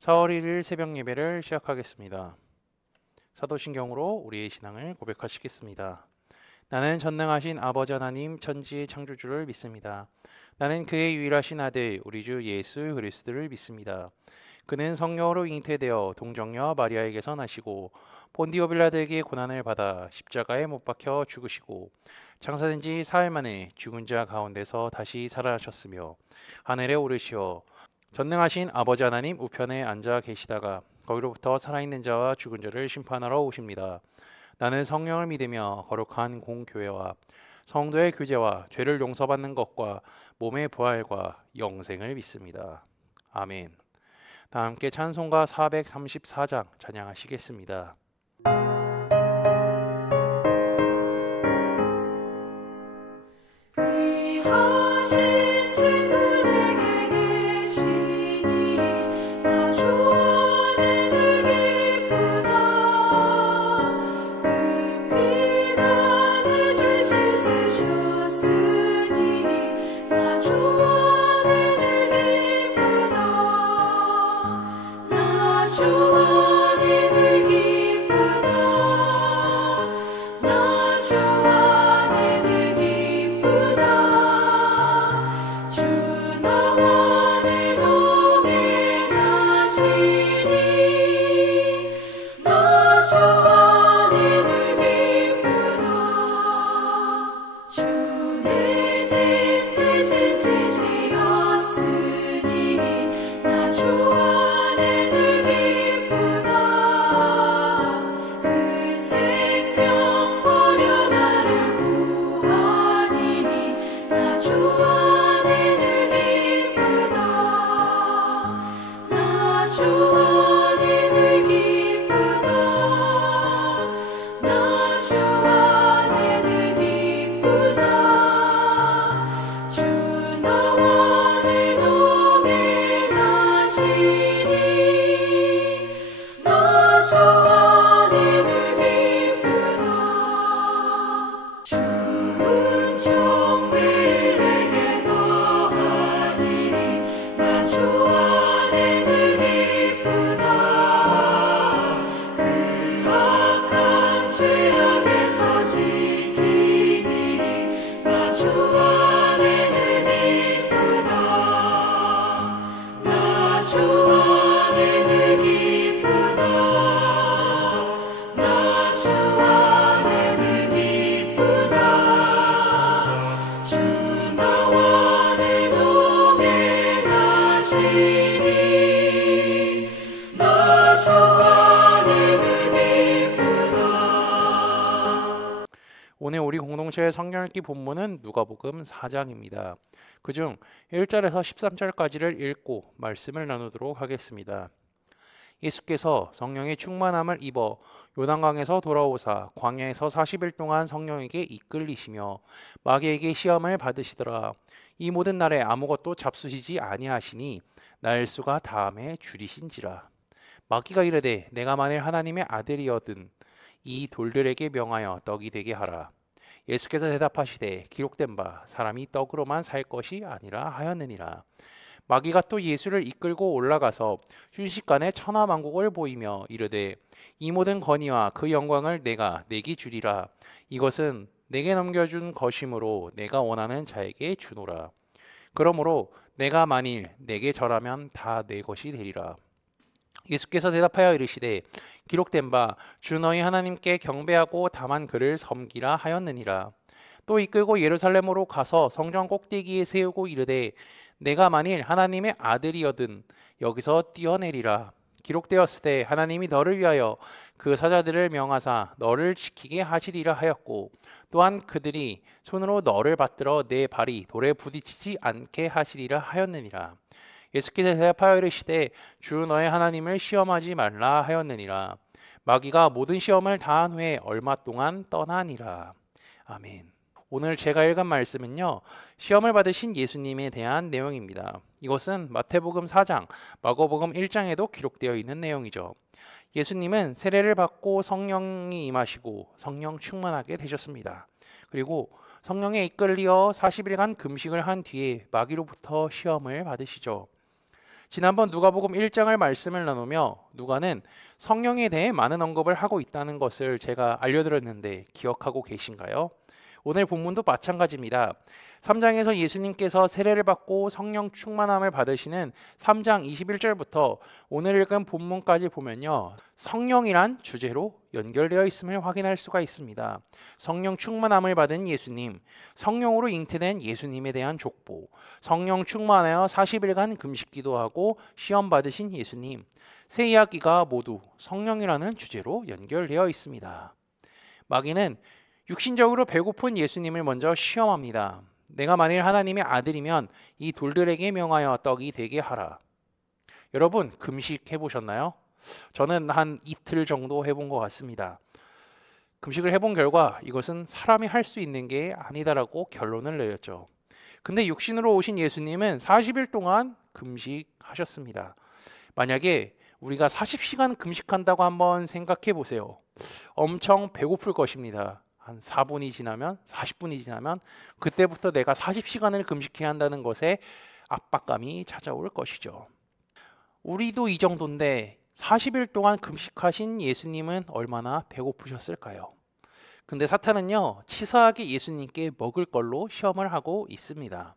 4월 1일 새벽 예배를 시작하겠습니다. 사도신경으로 우리의 신앙을 고백하시겠습니다. 나는 전능하신 아버지 하나님 천지의 창조주를 믿습니다. 나는 그의 유일하신 아들 우리 주 예수 그리스도를 믿습니다. 그는 성령으로 잉태되어 동정녀 마리아에게서 나시고 본디오 빌라드에게 고난을 받아 십자가에 못 박혀 죽으시고 장사된 지 사흘 만에 죽은 자 가운데서 다시 살아나셨으며 하늘에 오르시어 전능하신 아버지 하나님 우편에 앉아 계시다가 거기로부터 살아있는 자와 죽은 자를 심판하러 오십니다. 나는 성령을 믿으며 거룩한 공교회와 성도의 교제와 죄를 용서받는 것과 몸의 부활과 영생을 믿습니다. 아멘. 다 함께 찬송가 434장 찬양하시겠습니다. 귀하신 친구에게 계시니 나 주 안에 늘 기쁘다. 그 피가 내 죄 씻으셨으니 나 주 안에 늘 기쁘다. 나 주 안에 늘 기쁘다. 나 주 안에 늘 기쁘다. 주 나와 늘 동행하시니 나 주 안에 늘 기쁘다. 주 내 집 대신 지시었으니 나 주 안에 늘 기쁘다. 그 생명 버려 나를 구하니 나 주 안에 늘 기쁘다. 나 주 안에 늘 기쁘다. 나 주 안에 늘 기쁘다. 주 나와 늘 동행하시니 나 주 안에 늘 기쁘다. 주은 종일 내게 더하니 나 주 안에 늘 기쁘다. 그 악한 죄악에서 지키니 나 주 안에 늘 기쁘다. 나 주 안에 늘 기쁘다. 나 주 안에 늘 기쁘다. 주 나와 늘 동행하시니 나 주 안에 늘 기쁘다. 오늘 우리 공동체의 성경 읽기 본문은 누가복음 4장입니다. 그중 1절에서 13절까지를 읽고 말씀을 나누도록 하겠습니다. 예수께서 성령의 충만함을 입어 요단강에서 돌아오사 광야에서 40일 동안 성령에게 이끌리시며 마귀에게 시험을 받으시더라. 이 모든 날에 아무것도 잡수시지 아니하시니 날수가 다함에 줄이신지라. 마귀가 이르되 내가 만일 하나님의 아들이어든 이 돌들에게 명하여 떡이 되게 하라. 예수께서 대답하시되 기록된 바 사람이 떡으로만 살 것이 아니라 하였느니라. 마귀가 또 예수를 이끌고 올라가서 순식간에 천하만국을 보이며 이르되 이 모든 권위와 그 영광을 내가 내게 주리라. 이것은 내게 넘겨준 것이므로 내가 원하는 자에게 주노라. 그러므로 내가 만일 내게 절하면 다 내 것이 되리라. 예수께서 대답하여 이르시되 기록된 바 주 너희 하나님께 경배하고 다만 그를 섬기라 하였느니라. 또 이끌고 예루살렘으로 가서 성전 꼭대기에 세우고 이르되 내가 만일 하나님의 아들이어든 여기서 뛰어내리라. 기록되었으되 하나님이 너를 위하여 그 사자들을 명하사 너를 지키게 하시리라 하였고 또한 그들이 손으로 너를 받들어 내 발이 돌에 부딪히지 않게 하시리라 하였느니라. 예수께서 대답하여 이르시되 주 너의 하나님을 시험하지 말라 하였느니라. 마귀가 모든 시험을 다한 후에 얼마 동안 떠나니라. 아멘. 오늘 제가 읽은 말씀은요, 시험을 받으신 예수님에 대한 내용입니다. 이것은 마태복음 4장, 마가복음 1장에도 기록되어 있는 내용이죠. 예수님은 세례를 받고 성령이 임하시고 성령 충만하게 되셨습니다. 그리고 성령에 이끌려 40일간 금식을 한 뒤에 마귀로부터 시험을 받으시죠. 지난번 누가복음 1장을 말씀을 나누며 누가는 성령에 대해 많은 언급을 하고 있다는 것을 제가 알려드렸는데 기억하고 계신가요? 오늘 본문도 마찬가지입니다. 3장에서 예수님께서 세례를 받고 성령 충만함을 받으시는 3장 21절부터 오늘 읽은 본문까지 보면요, 성령이란 주제로 연결되어 있음을 확인할 수가 있습니다. 성령 충만함을 받은 예수님, 성령으로 잉태된 예수님에 대한 족보, 성령 충만하여 40일간 금식 기도하고 시험 받으신 예수님, 세 이야기가 모두 성령이라는 주제로 연결되어 있습니다. 마귀는 육신적으로 배고픈 예수님을 먼저 시험합니다. 내가 만일 하나님의 아들이면 이 돌들에게 명하여 떡이 되게 하라. 여러분, 금식 해보셨나요? 저는 한 이틀 정도 해본 것 같습니다. 금식을 해본 결과 이것은 사람이 할 수 있는 게 아니다라고 결론을 내렸죠. 근데 육신으로 오신 예수님은 40일 동안 금식하셨습니다. 만약에 우리가 40시간 금식한다고 한번 생각해 보세요. 엄청 배고플 것입니다. 한 4분이 지나면, 40분이 지나면 그때부터 내가 40시간을 금식해야 한다는 것에 압박감이 찾아올 것이죠. 우리도 이 정도인데 40일 동안 금식하신 예수님은 얼마나 배고프셨을까요? 근데 사탄은요, 치사하게 예수님께 먹을 걸로 시험을 하고 있습니다.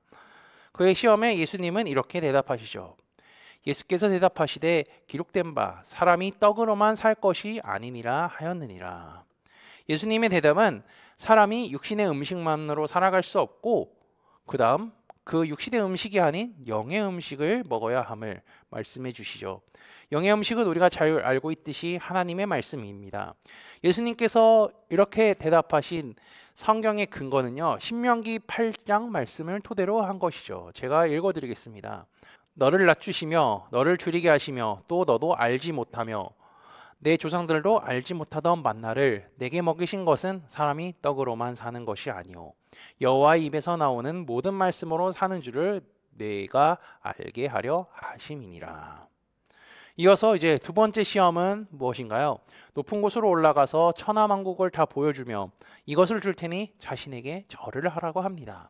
그의 시험에 예수님은 이렇게 대답하시죠. 예수께서 대답하시되 기록된 바 사람이 떡으로만 살 것이 아니니라 하였느니라. 예수님의 대답은 사람이 육신의 음식만으로 살아갈 수 없고 그 다음 그 육신의 음식이 아닌 영의 음식을 먹어야 함을 말씀해 주시죠. 영의 음식은 우리가 잘 알고 있듯이 하나님의 말씀입니다. 예수님께서 이렇게 대답하신 성경의 근거는요, 신명기 8장 말씀을 토대로 한 것이죠. 제가 읽어드리겠습니다. 너를 낮추시며 너를 줄이게 하시며 또 너도 알지 못하며 내 조상들도 알지 못하던 만나를 내게 먹이신 것은 사람이 떡으로만 사는 것이 아니오 여호와의 입에서 나오는 모든 말씀으로 사는 줄을 내가 알게 하려 하심이니라. 이어서 이제 두 번째 시험은 무엇인가요? 높은 곳으로 올라가서 천하만국을 다 보여주며 이것을 줄 테니 자신에게 절을 하라고 합니다.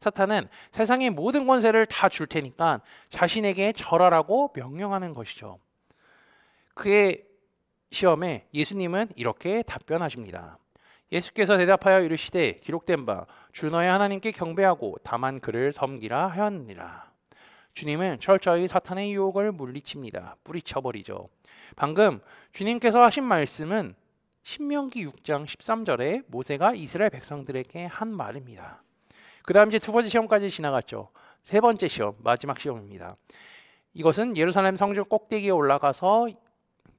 사탄은 세상의 모든 권세를 다 줄 테니까 자신에게 절하라고 명령하는 것이죠. 그의 시험에 예수님은 이렇게 답변하십니다. 예수께서 대답하여 이르시되 기록된 바 주 너의 하나님께 경배하고 다만 그를 섬기라 하였느니라. 주님은 철저히 사탄의 유혹을 물리칩니다. 뿌리쳐버리죠. 방금 주님께서 하신 말씀은 신명기 6장 13절에 모세가 이스라엘 백성들에게 한 말입니다. 그 다음 이제 두 번째 시험까지 지나갔죠. 세 번째 시험, 마지막 시험입니다. 이것은 예루살렘 성전 꼭대기에 올라가서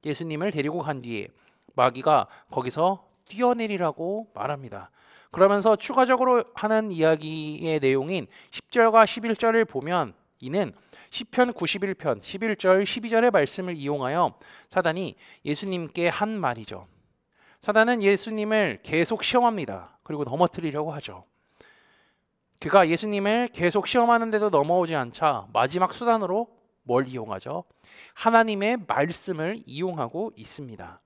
예수님을 데리고 간 뒤에 마귀가 거기서 뛰어내리라고 말합니다. 그러면서 추가적으로 하는 이야기의 내용인 10절과 11절을 보면 이는 시편 91편 11절 12절의 말씀을 이용하여 사단이 예수님께 한 말이죠. 사단은 예수님을 계속 시험합니다. 그리고 넘어뜨리려고 하죠. 그가 예수님을 계속 시험하는데도 넘어오지 않자 마지막 수단으로 뭘 이용하죠? 하나님의 말씀을 이용하고 있습니다.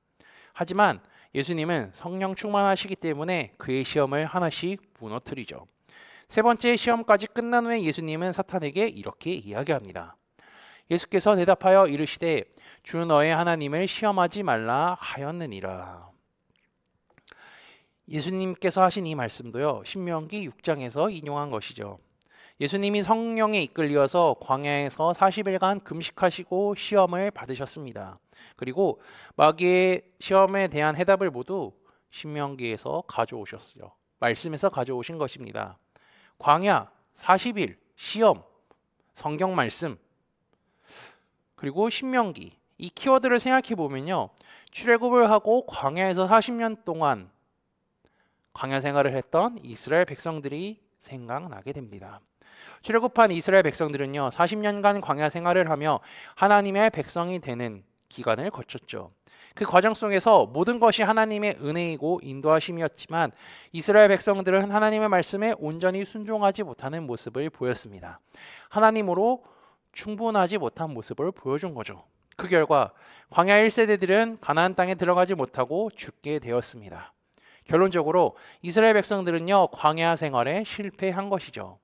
하지만 예수님은 성령 충만하시기 때문에 그의 시험을 하나씩 무너뜨리죠. 세 번째 시험까지 끝난 후에 예수님은 사탄에게 이렇게 이야기합니다. 예수께서 대답하여 이르시되 주 너의 하나님을 시험하지 말라 하였느니라. 예수님께서 하신 이 말씀도요, 신명기 6장에서 인용한 것이죠. 예수님이 성령에 이끌려서 광야에서 40일간 금식하시고 시험을 받으셨습니다. 그리고 마귀의 시험에 대한 해답을 모두 신명기에서 가져오셨어요. 말씀에서 가져오신 것입니다. 광야, 40일, 시험, 성경 말씀, 그리고 신명기, 이 키워드를 생각해 보면요, 출애굽을 하고 광야에서 40년 동안 광야 생활을 했던 이스라엘 백성들이 생각나게 됩니다. 출애굽한 이스라엘 백성들은요, 40년간 광야 생활을 하며 하나님의 백성이 되는 기간을 거쳤죠. 그 과정 속에서 모든 것이 하나님의 은혜이고 인도하심이었지만 이스라엘 백성들은 하나님의 말씀에 온전히 순종하지 못하는 모습을 보였습니다. 하나님으로 충분하지 못한 모습을 보여준 거죠. 그 결과 광야 1세대들은 가나안 땅에 들어가지 못하고 죽게 되었습니다. 결론적으로 이스라엘 백성들은요, 광야 생활에 실패한 것이죠.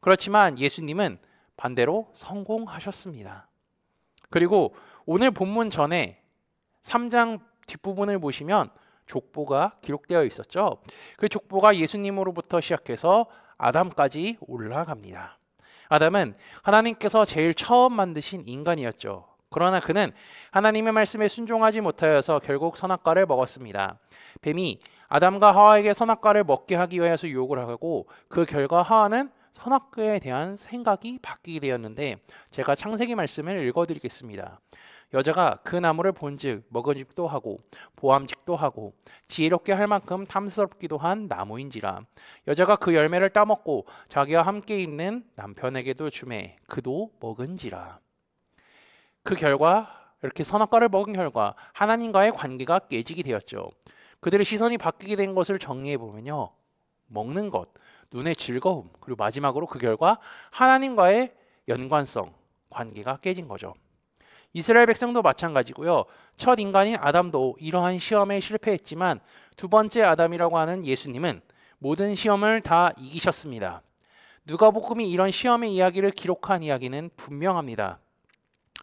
그렇지만 예수님은 반대로 성공하셨습니다. 그리고 오늘 본문 전에 3장 뒷부분을 보시면 족보가 기록되어 있었죠. 그 족보가 예수님으로부터 시작해서 아담까지 올라갑니다. 아담은 하나님께서 제일 처음 만드신 인간이었죠. 그러나 그는 하나님의 말씀에 순종하지 못하여서 결국 선악과를 먹었습니다. 뱀이 아담과 하와에게 선악과를 먹게 하기 위해서 유혹을 하고 그 결과 하와는 선악과에 대한 생각이 바뀌게 되었는데, 제가 창세기 말씀을 읽어드리겠습니다. 여자가 그 나무를 본즉 먹은직도 하고 보암직도 하고 지혜롭게 할 만큼 탐스럽기도 한 나무인지라. 여자가 그 열매를 따먹고 자기와 함께 있는 남편에게도 주매 그도 먹은지라. 그 결과, 이렇게 선악과를 먹은 결과 하나님과의 관계가 깨지게 되었죠. 그들의 시선이 바뀌게 된 것을 정리해 보면요, 먹는 것, 눈의 즐거움, 그리고 마지막으로 그 결과 하나님과의 연관성, 관계가 깨진 거죠. 이스라엘 백성도 마찬가지고요. 첫 인간인 아담도 이러한 시험에 실패했지만 두 번째 아담이라고 하는 예수님은 모든 시험을 다 이기셨습니다. 누가복음이 이런 시험의 이야기를 기록한 이야기는 분명합니다.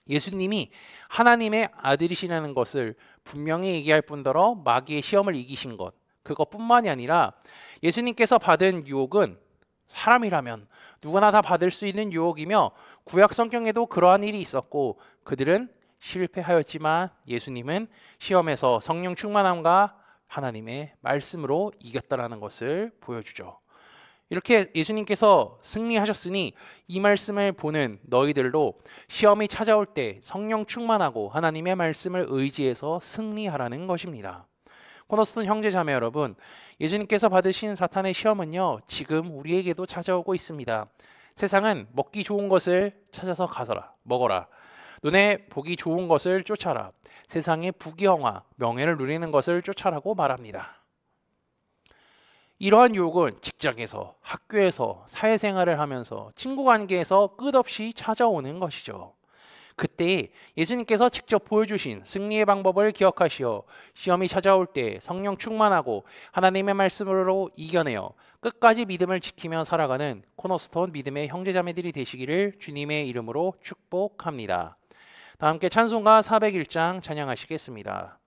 예수님이 하나님의 아들이시라는 것을 분명히 얘기할 뿐더러 마귀의 시험을 이기신 것, 그것뿐만이 아니라 예수님께서 받은 유혹은 사람이라면 누구나 다 받을 수 있는 유혹이며 구약 성경에도 그러한 일이 있었고 그들은 실패하였지만 예수님은 시험에서 성령 충만함과 하나님의 말씀으로 이겼다라는 것을 보여주죠. 이렇게 예수님께서 승리하셨으니 이 말씀을 보는 너희들도 시험이 찾아올 때 성령 충만하고 하나님의 말씀을 의지해서 승리하라는 것입니다. 코너스톤 형제자매 여러분, 예수님께서 받으신 사탄의 시험은요, 지금 우리에게도 찾아오고 있습니다. 세상은 먹기 좋은 것을 찾아서 가서라, 먹어라. 눈에 보기 좋은 것을 쫓아라. 세상의 부귀영화, 명예를 누리는 것을 쫓아라고 말합니다. 이러한 유혹은 직장에서, 학교에서, 사회생활을 하면서, 친구관계에서 끝없이 찾아오는 것이죠. 그때 예수님께서 직접 보여주신 승리의 방법을 기억하시어 시험이 찾아올 때 성령 충만하고 하나님의 말씀으로 이겨내어 끝까지 믿음을 지키며 살아가는 코너스톤 믿음의 형제자매들이 되시기를 주님의 이름으로 축복합니다. 다 함께 찬송가 401장 찬양하시겠습니다.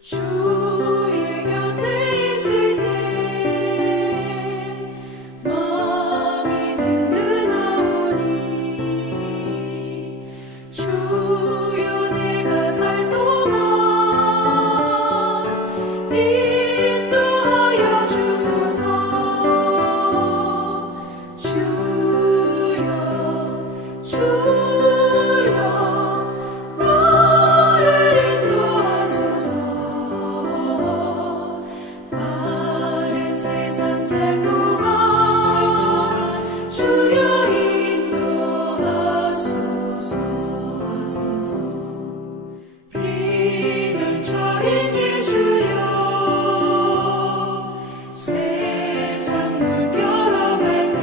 주의 곁에 있을 때 마음이 든든하오니 주여 내가 살 동안 인도하여 주소서. 주여 나를 인도하소서. 마른 세상 살 동안 주여 인도하소서. 비난처인 예수여 세상 물결어갈 때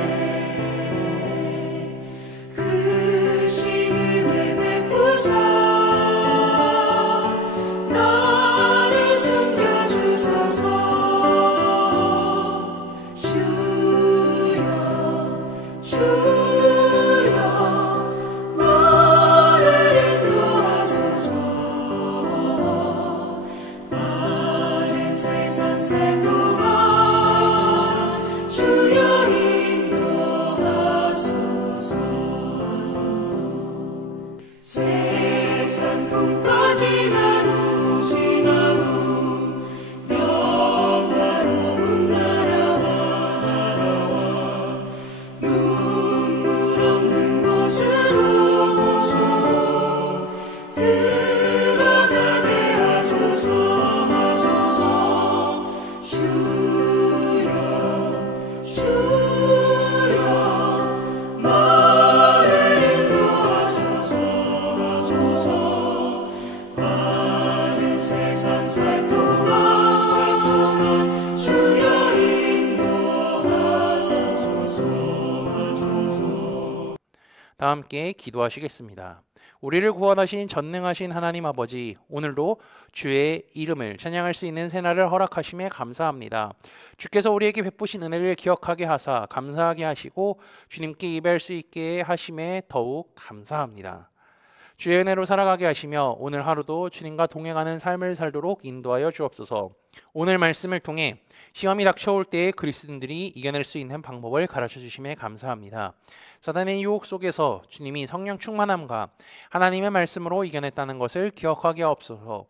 크신 은혜 베푸사 나를 숨겨주소서. 주여 나를 인도하소서. 마른 세상 살 동안 주여 인도하소서. 세상 풍파 지난 후 영화로운 나라와 눈물 없는 곳으로 들어가게 하소서. 주여 나를 인도하소서. 마른 세상 살 동안 주여 인도하소서. 다 함께 기도하시겠습니다. 우리를 구원하신 전능하신 하나님 아버지, 오늘도 주의 이름을 찬양할 수 있는 새날을 허락하심에 감사합니다. 주께서 우리에게 베푸신 은혜를 기억하게 하사 감사하게 하시고 주님께 예배할 수 있게 하심에 더욱 감사합니다. 주의 은혜로 살아가게 하시며 오늘 하루도 주님과 동행하는 삶을 살도록 인도하여 주옵소서. 오늘 말씀을 통해 시험이 닥쳐올 때에 그리스도인들이 이겨낼 수 있는 방법을 가르쳐 주심에 감사합니다. 사단의 유혹 속에서 주님이 성령 충만함과 하나님의 말씀으로 이겨냈다는 것을 기억하게 하옵소서.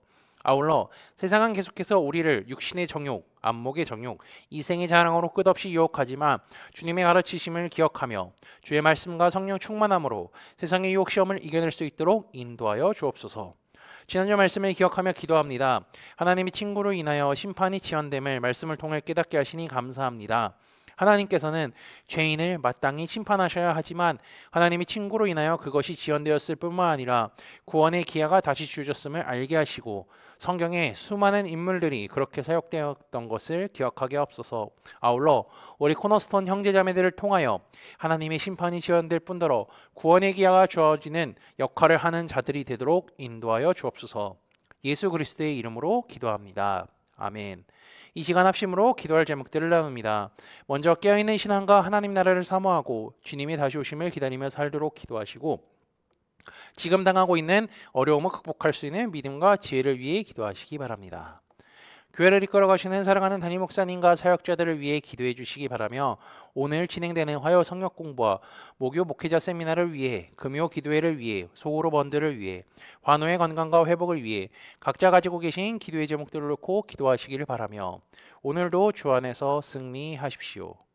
아울러 세상은 계속해서 우리를 육신의 정욕, 안목의 정욕, 이생의 자랑으로 끝없이 유혹하지만 주님의 가르치심을 기억하며 주의 말씀과 성령 충만함으로 세상의 유혹 시험을 이겨낼 수 있도록 인도하여 주옵소서. 지난주 말씀을 기억하며 기도합니다. 하나님이 친구로 인하여 심판이 지연됨을 말씀을 통해 깨닫게 하시니 감사합니다. 하나님께서는 죄인을 마땅히 심판하셔야 하지만 하나님이 친구로 인하여 그것이 지연되었을 뿐만 아니라 구원의 기회가 다시 주어졌음을 알게 하시고 성경에 수많은 인물들이 그렇게 사역되었던 것을 기억하게 하옵소서. 아울러 우리 코너스톤 형제자매들을 통하여 하나님의 심판이 지연될 뿐더러 구원의 기회가 주어지는 역할을 하는 자들이 되도록 인도하여 주옵소서. 예수 그리스도의 이름으로 기도합니다. 아멘. 이 시간 합심으로 기도할 제목들을 나눕니다. 먼저 깨어있는 신앙과 하나님 나라를 사모하고 주님이 다시 오심을 기다리며 살도록 기도하시고 지금 당하고 있는 어려움을 극복할 수 있는 믿음과 지혜를 위해 기도하시기 바랍니다. 교회를 이끌어 가시는 사랑하는 담임 목사님과 사역자들을 위해 기도해 주시기 바라며 오늘 진행되는 화요 성역 공부와 목요 목회자 세미나를 위해 금요 기도회를 위해 소그룹 원들을 위해 환우의 건강과 회복을 위해 각자 가지고 계신 기도의 제목들을 놓고 기도하시기를 바라며 오늘도 주 안에서 승리하십시오.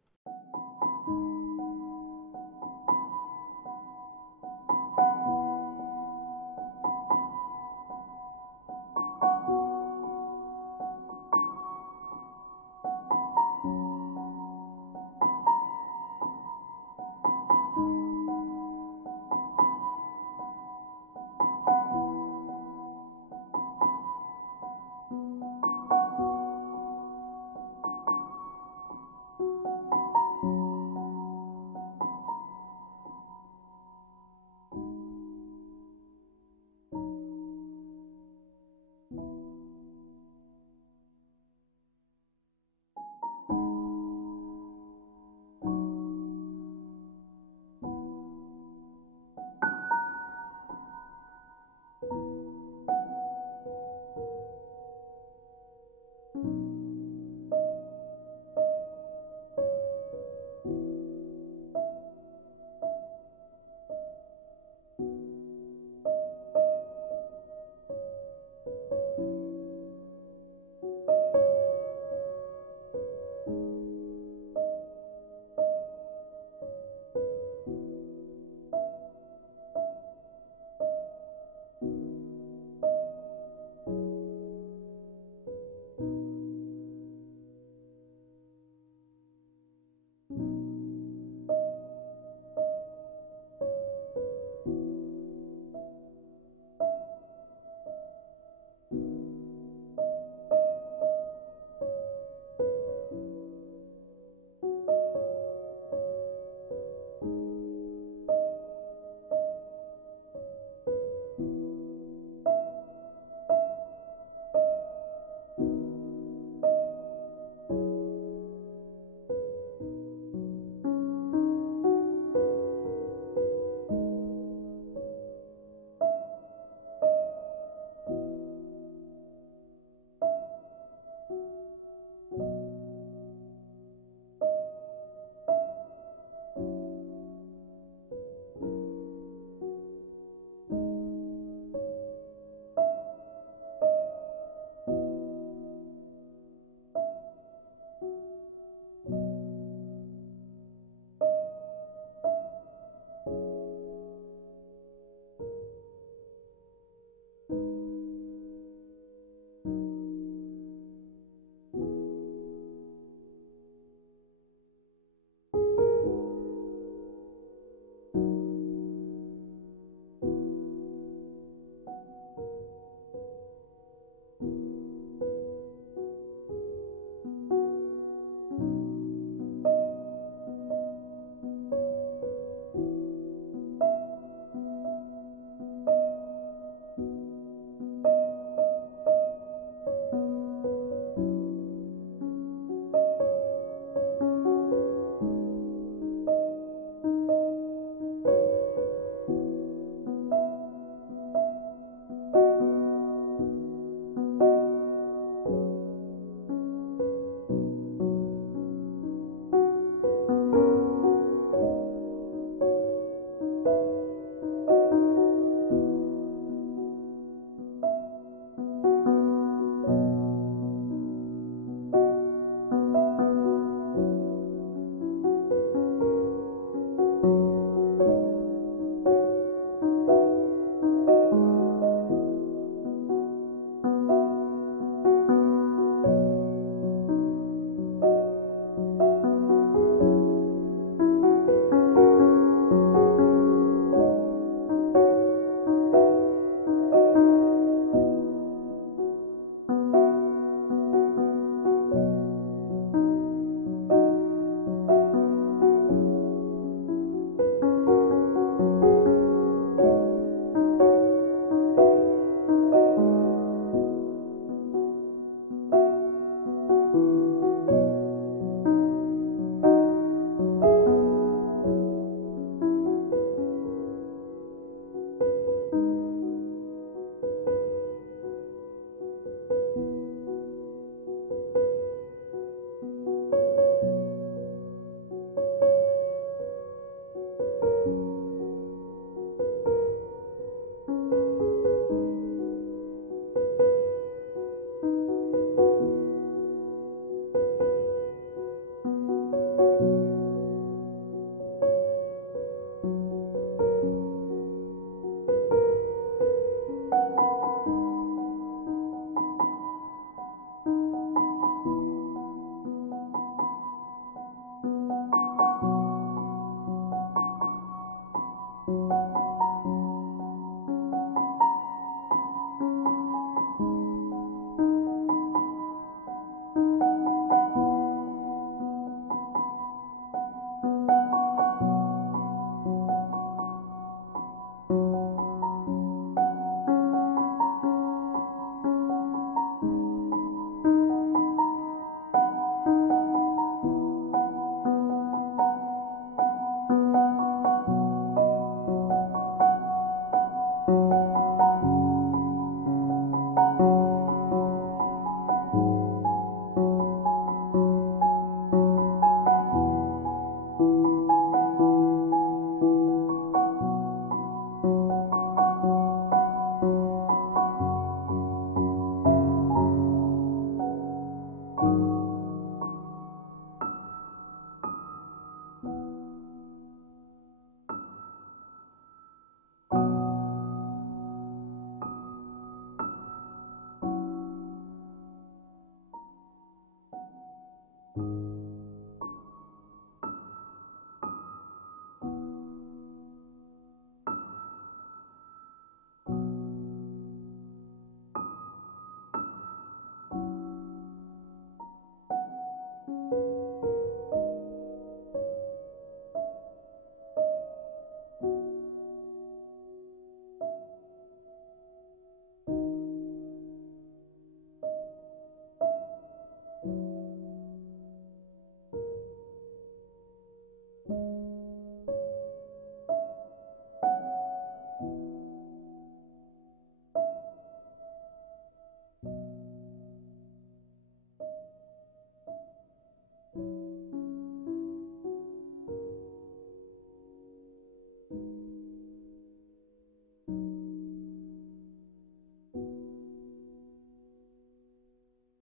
주여